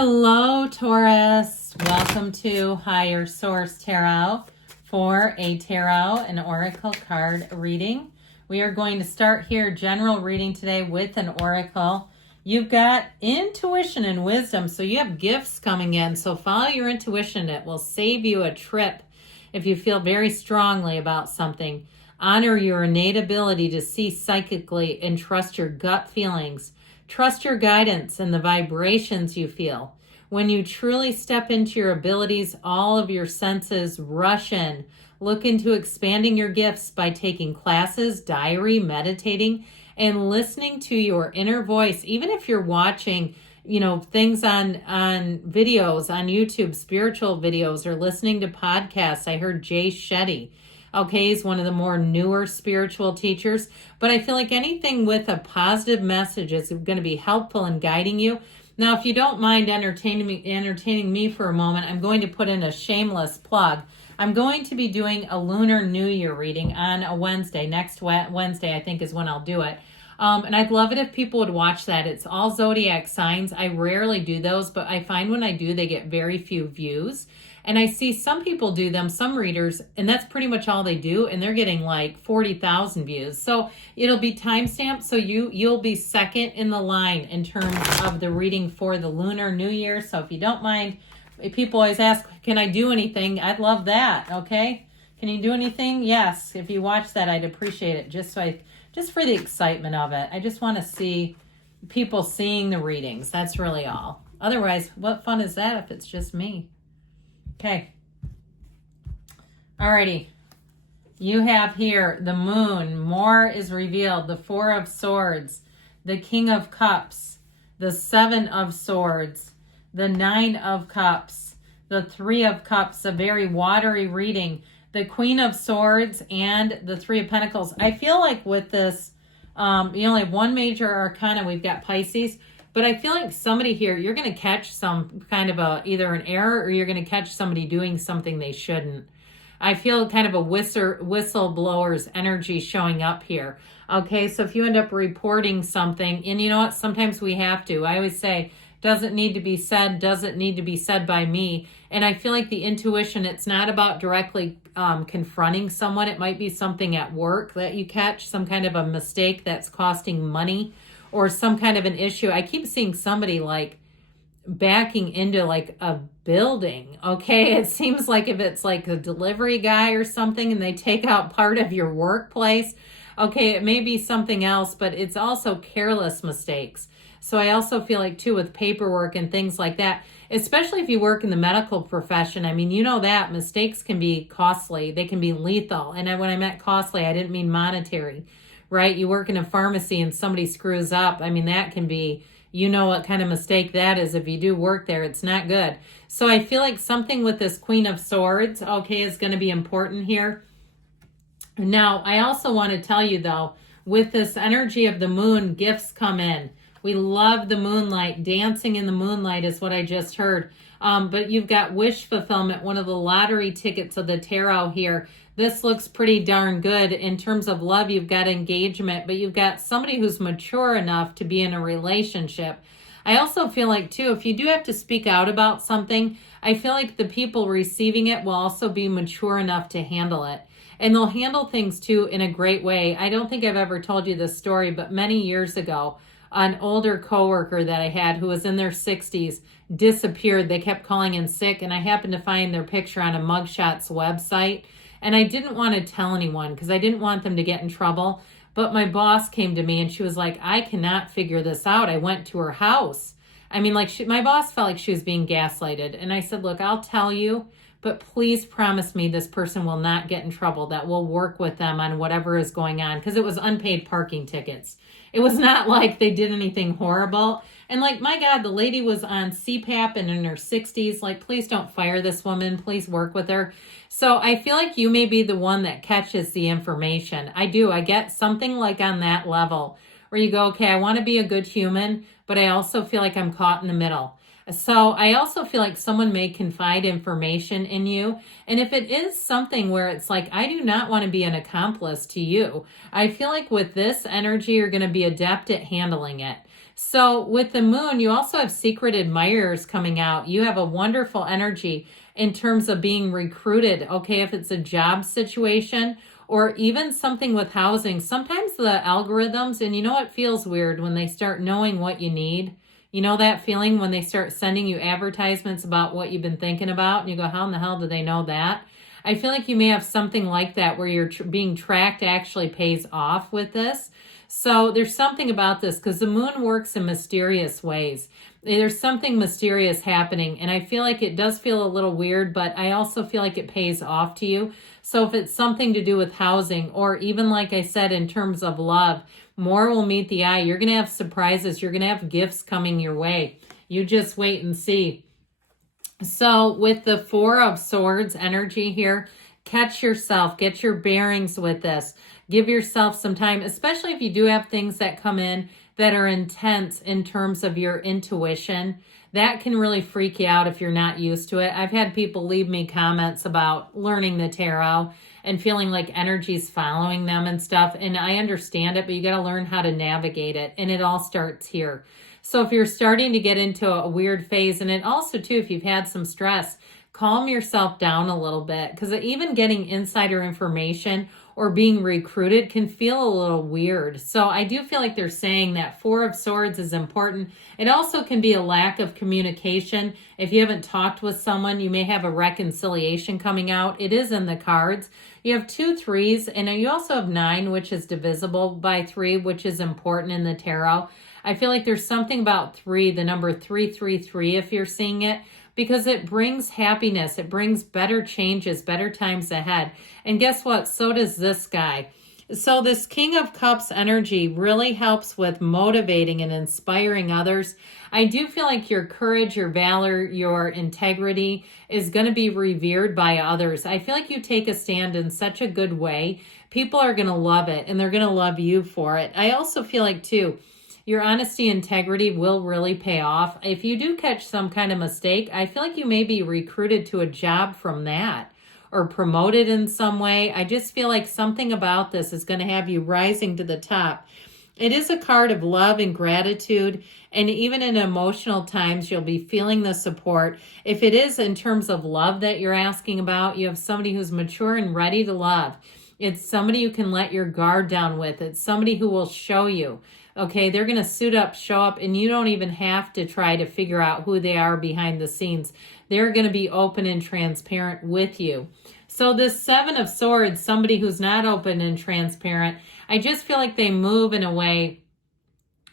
Hello, Taurus. Welcome to Higher Source Tarot for a tarot and oracle card reading. We are going to start here general reading today with an oracle. You've got intuition and wisdom, so you have gifts coming in. So follow your intuition. It will save you a trip if you feel very strongly about something. Honor your innate ability to see psychically and trust your gut feelings. Trust your guidance and the vibrations you feel. When you truly step into your abilities, all of your senses rush in. Look into expanding your gifts by taking classes, diary, meditating, and listening to your inner voice. Even if you're watching, things on videos, on YouTube, spiritual videos, or listening to podcasts. I heard Jay Shetty. Okay, he's one of the more newer spiritual teachers, but I feel like anything with a positive message is going to be helpful in guiding you. Now, if you don't mind entertaining me for a moment, I'm going to put in a shameless plug. I'm going to be doing a Lunar New Year reading on a Wednesday. Next Wednesday, I think, is when I'll do it. And I'd love it if people would watch that. It's all zodiac signs. I rarely do those, but I find when I do, they get very few views. And I see some people do them, some readers, and that's pretty much all they do, and they're getting like 40,000 views. So it'll be timestamped, so you'll be second in the line in terms of the reading for the Lunar New Year. So if you don't mind, people always ask, can I do anything? I'd love that, okay? Can you do anything? Yes. If you watch that, I'd appreciate it, just for the excitement of it. I just want to see people seeing the readings. That's really all. Otherwise, what fun is that if it's just me? Okay. Alrighty. You have here the moon. More is revealed. The Four of Swords. The King of Cups. The Seven of Swords. The Nine of Cups. The Three of Cups. A very watery reading. The Queen of Swords and the Three of Pentacles. I feel like with this, you only have one major arcana. We've got Pisces. But I feel like somebody here, you're going to catch some kind of either an error or you're going to catch somebody doing something they shouldn't. I feel kind of a whistleblower's energy showing up here. Okay, so if you end up reporting something, and you know what, sometimes we have to. I always say, doesn't need to be said by me. And I feel like the intuition, it's not about directly confronting someone. It might be something at work that you catch, some kind of a mistake that's costing money, or some kind of an issue. I keep seeing somebody like backing into like a building. Okay. It seems like if it's like a delivery guy or something and they take out part of your workplace. Okay. It may be something else, but it's also careless mistakes. So I also feel like too with paperwork and things like that, especially if you work in the medical profession. I mean, you know that mistakes can be costly. They can be lethal. And when I meant costly, I didn't mean monetary. Right? You work in a pharmacy and somebody screws up. I mean, that can be, you know what kind of mistake that is. If you do work there, it's not good. So I feel like something with this Queen of Swords, okay, is going to be important here. Now, I also want to tell you though, with this energy of the moon, gifts come in. We love the moonlight. Dancing in the moonlight is what I just heard. But you've got wish fulfillment, one of the lottery tickets of the tarot here. This looks pretty darn good. In terms of love, you've got engagement, but you've got somebody who's mature enough to be in a relationship. I also feel like, too, if you do have to speak out about something, I feel like the people receiving it will also be mature enough to handle it. And they'll handle things, too, in a great way. I don't think I've ever told you this story, but many years ago, an older coworker that I had who was in their 60s disappeared. They kept calling in sick, and I happened to find their picture on a Mugshots website. And I didn't want to tell anyone because I didn't want them to get in trouble. But my boss came to me and she was like, I cannot figure this out. I went to her house. I mean, like my boss felt like she was being gaslighted. And I said, look, I'll tell you, but please promise me this person will not get in trouble, that we'll work with them on whatever is going on. Because it was unpaid parking tickets. It was not like they did anything horrible. And like, my God, the lady was on CPAP and in her 60s. Like, please don't fire this woman. Please work with her. So I feel like you may be the one that catches the information. I do. I get something like on that level where you go, okay, I want to be a good human, but I also feel like I'm caught in the middle. So I also feel like someone may confide information in you. And if it is something where it's like, I do not want to be an accomplice to you, I feel like with this energy, you're going to be adept at handling it. So with the moon, you also have secret admirers coming out. You have a wonderful energy in terms of being recruited. Okay, if it's a job situation or even something with housing, sometimes the algorithms, and you know it feels weird when they start knowing what you need. You know that feeling when they start sending you advertisements about what you've been thinking about, and you go, how in the hell do they know that? I feel like you may have something like that where you're being tracked actually pays off with this. So there's something about this because the moon works in mysterious ways. There's something mysterious happening, and I feel like it does feel a little weird, but I also feel like it pays off to you. So if it's something to do with housing, or even like I said, in terms of love, more will meet the eye. You're going to have surprises. You're going to have gifts coming your way. You just wait and see. So with the Four of Swords energy here, catch yourself, get your bearings with this. Give yourself some time, especially if you do have things that come in that are intense in terms of your intuition. That can really freak you out if you're not used to it. I've had people leave me comments about learning the tarot and feeling like energy's following them and stuff. And I understand it, but you got to learn how to navigate it. And it all starts here. So if you're starting to get into a weird phase, and it also too, if you've had some stress, calm yourself down a little bit, because even getting insider information or being recruited can feel a little weird. So I do feel like they're saying that Four of Swords is important. It also can be a lack of communication. If you haven't talked with someone, you may have a reconciliation coming out. It is in the cards. You have 2 3s, and you also have 9, which is divisible by 3, which is important in the tarot. I feel like there's something about 3, the number 333, if you're seeing it, because it brings happiness. It brings better changes, better times ahead. And guess what? So does this guy. So this King of Cups energy really helps with motivating and inspiring others. I do feel like your courage, your valor, your integrity is going to be revered by others. I feel like you take a stand in such a good way. People are going to love it, and they're going to love you for it. I also feel like, too, your honesty, integrity will really pay off. If you do catch some kind of mistake, I feel like you may be recruited to a job from that or promoted in some way. I just feel like something about this is going to have you rising to the top. It is a card of love and gratitude, and even in emotional times, you'll be feeling the support. If it is in terms of love that you're asking about, you have somebody who's mature and ready to love. It's somebody you can let your guard down with. It's somebody who will show you. Okay, they're going to suit up, show up, and you don't even have to try to figure out who they are behind the scenes. They're going to be open and transparent with you. So this 7 of Swords, somebody who's not open and transparent, I just feel like they move in a way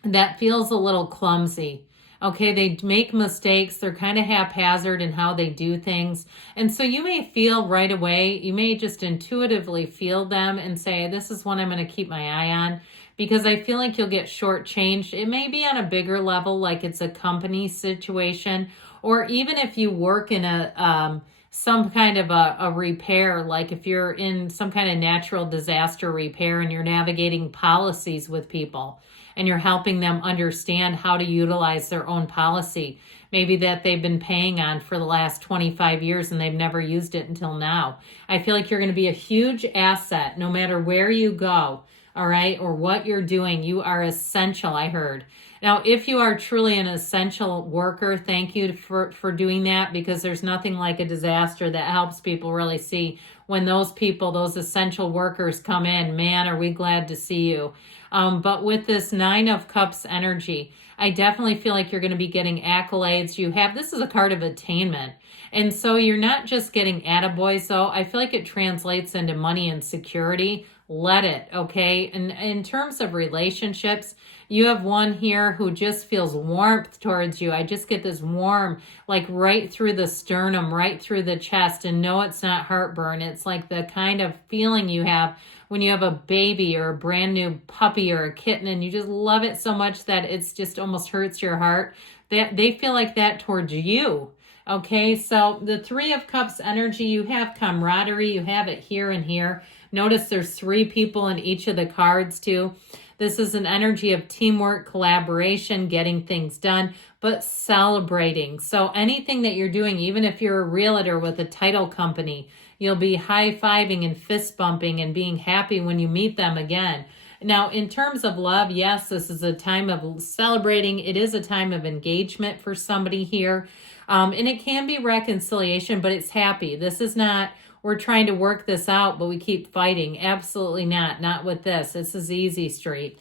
that feels a little clumsy. Okay, they make mistakes. They're kind of haphazard in how they do things. And so you may feel right away, you may just intuitively feel them and say, this is one I'm going to keep my eye on, because I feel like you'll get shortchanged. It may be on a bigger level, like it's a company situation, or even if you work in a some kind of a repair, like if you're in some kind of natural disaster repair and you're navigating policies with people and you're helping them understand how to utilize their own policy, maybe that they've been paying on for the last 25 years and they've never used it until now. I feel like you're going to be a huge asset no matter where you go, all right, or what you're doing. You are essential, I heard. Now, if you are truly an essential worker, thank you for doing that, because there's nothing like a disaster that helps people really see when those people, those essential workers come in. Man, are we glad to see you. But with this 9 of Cups energy, I definitely feel like you're going to be getting accolades. This is a card of attainment. And so you're not just getting attaboys, though. I feel like it translates into money and security. Let it, okay? And in terms of relationships, you have one here who just feels warmth towards you. I just get this warm, like right through the sternum, right through the chest. And no, it's not heartburn. It's like the kind of feeling you have when you have a baby or a brand new puppy or a kitten, and you just love it so much that it's just almost hurts your heart. They feel like that towards you. Okay, so the 3 of Cups energy, you have camaraderie. You have it here and here. Notice there's 3 people in each of the cards too. This is an energy of teamwork, collaboration, getting things done, but celebrating. So anything that you're doing, even if you're a realtor with a title company, you'll be high-fiving and fist bumping and being happy when you meet them again. Now, in terms of love, yes, this is a time of celebrating. It is a time of engagement for somebody here. And it can be reconciliation, but it's happy. This is not, we're trying to work this out, but we keep fighting. Absolutely not. Not with this. This is easy street.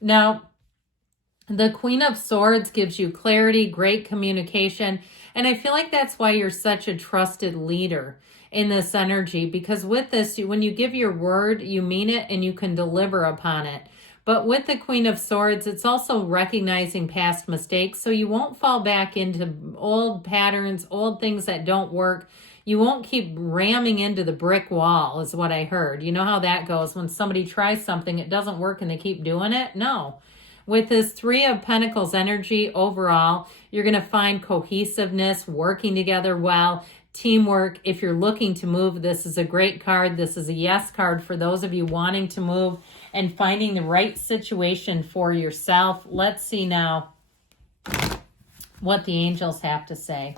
Now, the Queen of Swords gives you clarity, great communication. And I feel like that's why you're such a trusted leader in this energy, because with this, when you give your word, you mean it and you can deliver upon it. But with the Queen of Swords, it's also recognizing past mistakes, so you won't fall back into old patterns, old things that don't work. You won't keep ramming into the brick wall, is what I heard. You know how that goes when somebody tries something, it doesn't work and they keep doing it? No. With this Three of Pentacles energy overall, you're going to find cohesiveness, working together well, teamwork. If you're looking to move, this is a great card. This is a yes card for those of you wanting to move and finding the right situation for yourself. Let's see now what the angels have to say.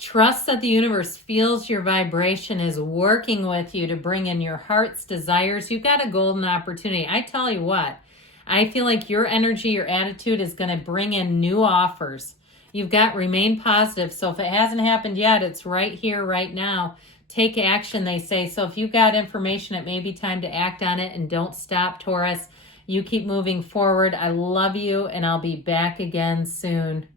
Trust that the universe feels your vibration, is working with you to bring in your heart's desires. You've got a golden opportunity. I tell you what, I feel like your energy, your attitude is going to bring in new offers. You've got remain positive. So if it hasn't happened yet, it's right here, right now. Take action, they say. So if you've got information, it may be time to act on it, and don't stop, Taurus. You keep moving forward. I love you, and I'll be back again soon.